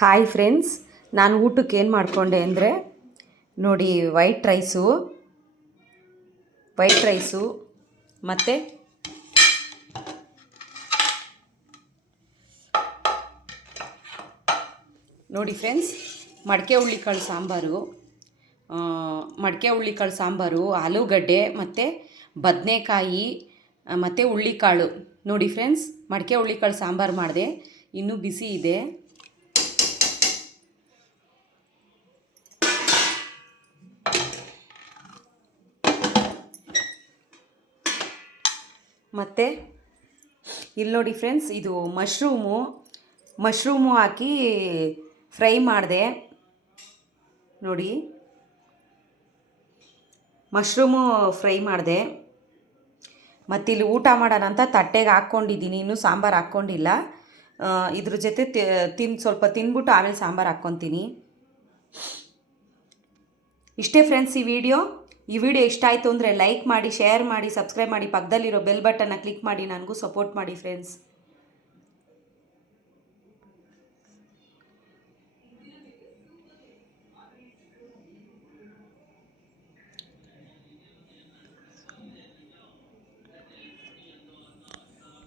Hi friends, ನಾನು ಊಟಕ್ಕೆ ಏನು ಮಾಡಿಕೊಂಡೆ ಅಂದರೆ ನೋಡಿ, ವೈಟ್ ರೈಸು ಮತ್ತು ನೋಡಿ ಫ್ರೆಂಡ್ಸ್, ಮಡಕೆ ಹುಳ್ಳಿಕಾಳು ಸಾಂಬಾರು, ಆಲೂಗಡ್ಡೆ ಮತ್ತು ಬದನೆಕಾಯಿ ಮತ್ತು ಹುಳ್ಳಿಕಾಳು. ನೋಡಿ ಫ್ರೆಂಡ್ಸ್, ಮಡಕೆ ಹುಳ್ಳಿಕಾಳು ಸಾಂಬಾರು ಮಾಡಿದೆ, ಇನ್ನೂ ಬಿಸಿ ಇದೆ. ಮತ್ತು ಇಲ್ಲಿ ನೋಡಿ ಫ್ರೆಂಡ್ಸ್, ಇದು ಮಶ್ರೂಮು ಹಾಕಿ ಫ್ರೈ ಮಾಡಿದೆ. ನೋಡಿ, ಮಶ್ರೂಮು ಫ್ರೈ ಮಾಡಿದೆ. ಮತ್ತಿಲ್ಲಿ ಊಟ ಮಾಡೋಣ ಅಂತ ತಟ್ಟೆಗೆ ಹಾಕ್ಕೊಂಡಿದ್ದೀನಿ, ಇನ್ನೂ ಸಾಂಬಾರು ಹಾಕ್ಕೊಂಡಿಲ್ಲ. ಇದ್ರ ಜೊತೆ ಸ್ವಲ್ಪ ತಿಂದ್ಬಿಟ್ಟು ಆಮೇಲೆ ಸಾಂಬಾರು ಹಾಕ್ಕೊತೀನಿ. ಇಷ್ಟೇ ಫ್ರೆಂಡ್ಸ್ ಈ ವಿಡಿಯೋ ಇಷ್ಟ ಆಯಿತು ಅಂದರೆ ಲೈಕ್ ಮಾಡಿ, ಶೇರ್ ಮಾಡಿ, ಸಬ್ಸ್ಕ್ರೈಬ್ ಮಾಡಿ, ಪಕ್ಕದಲ್ಲಿರೋ ಬೆಲ್ ಬಟನ್ನ ಕ್ಲಿಕ್ ಮಾಡಿ ನನಗೂ ಸಪೋರ್ಟ್ ಮಾಡಿ ಫ್ರೆಂಡ್ಸ್.